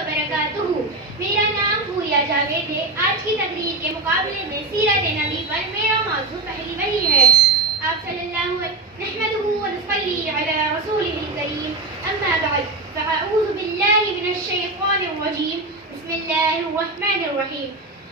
वबरकातुहू। मेरा नाम हुरिया जावेद है। आज की तकरीर के मुकाबले में सीरत नबी पर मेरा मौजू पहली वही है। आप सल्लल्लाहु नहमदुहू व नसल्ली अला रसूलिहिल करीम, अम्मा बाद, फअऊज़ु बिल्लाहि मिनश शैतानिर रजीम, बिस्मिल्लाहिर रहमानिर रहीम।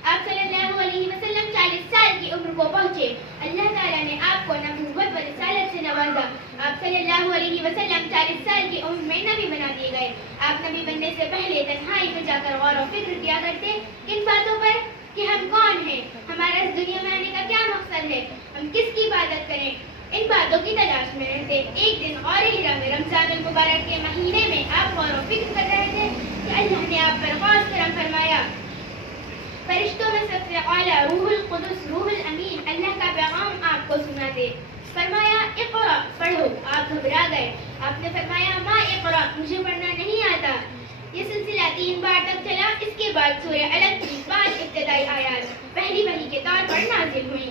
आप सल्लल्लाहु अलैहि वसल्लम 40 साल की उम्र को पहुंचे। अल्लाह ताला ने आपको नबूवत व रिसालत से नवाजा। आप सल्लल्लाहु अलैहि वसल्लम 40 साल की उम्र में नबी बना दिए गए। आप नबी बनने से पहले तन्हाई में जाकर गौर और फिक्र किया करते इन बातों पर कि हम कौन हैं, हमारा इस दुनिया में आने का क्या मकसद है, हम किसकी इबादत करें। इन बातों की तलाश में रहते। एक दिन गौर हिरा में रमजानुल मुबारक के महीने में आप गौर और फिक्र कर रहे थे कि अल्लाह ने आप पर खास करम फरमाया। फरिश्तों में सबसे आला रूहुल कुदुस, रूहुल अमीन अल्लाह का पैगाम आपको सुना दे। फरमाया इक़रा, पढ़ो। आप घबरा गए। आपने फरमाया माँ इक़रा, मुझे पढ़ना नहीं आता। ये सिलसिला 3 बार तक चला। इसके बाद सूरह अलग की 5 इब्तिदाई आयात पहली वही के तौर पर नाज़िल हुई।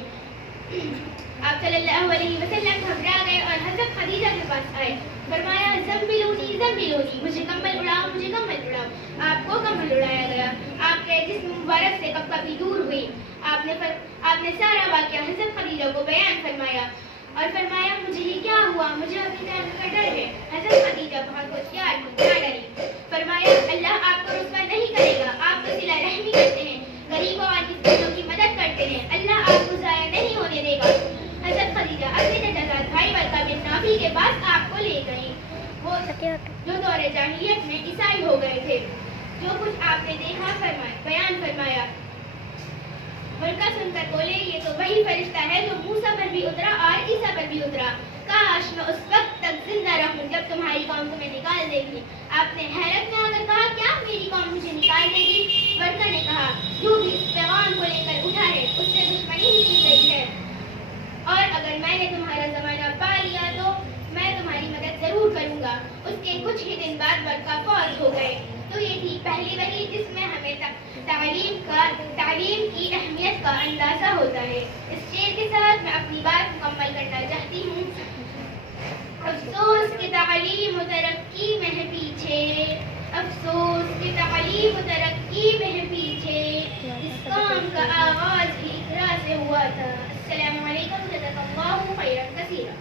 आप सल्लल्लाहु अलैहि वसल्लम घबरा गए और हज़रत खदीजा के पास आए। फरमाया ज़म्मिलूनी ज़म्मिलूनी, मुझे कम्बल उड़ाओ, मुझे कम्बल उड़ाओ। आपको कम्बल उड़ाया गया। आपके जिस्म मुबारक से कपकपी दूर हुई। आपने सारा वाक़या हज़रत खदीजा को बयान फरमाया और फरमाया मुझे ये क्या हुआ, मुझे अपनी जान का डर है। हज़रत खदीजा बहुत होशियार थी, क्या डरी। फरमाया अल्लाह आपको रुस्वा नहीं करेगा, आप तो सिला रहमी करते हैं, गरीबों और मिस्कीनों की मदद करते हैं, अल्लाह आपको ज़ाया नहीं होने देगा। हज़रत खदीजा अपने चचाजाद भाई वर्का बिन नाफी के पास आपको ले गई, वो जो दौरे जाहिलियत में ईसाई हो गए थे। जो कुछ आपने देखा बयान फरमाया। वर्का सुनकर बोले ये तो वही फरिश्ता है जो मूसा पर भी उतरा और ईसा पर भी उतरा। काश मैं उस वक्त तक जिंदा रहूं जब तुम्हारी कौम तुम्हें निकाल देगी। आपने हैरत में आकर कहा क्या मेरी कौम मुझे निकाल देगी। वर्का ने कहा जो भी इस पैगाम को लेकर उठा है उससे दुश्मनी ही की गई है, और अगर मैंने तुम्हारा जमाना पा लिया तो मैं तुम्हारी मदद जरूर करूंगा। उसके कुछ ही दिन बाद वर्का फौत हो गए। तो ये थी पहली वही जिसमें हमें तालीम की अहमियत का अंदाजा होता है। इस शेर के साथ मैं अपनी बात मुकम्मल करना चाहती हूँ। अफसोस कि तालीम तरक्की में है पीछे, अफसोस कि तालीम तरक्की में है पीछे, इस काम का आगाज ही इकरा से हुआ था। अस्सलामु अलैकुम, जज़ाकल्लाहु खैरन कसीरा।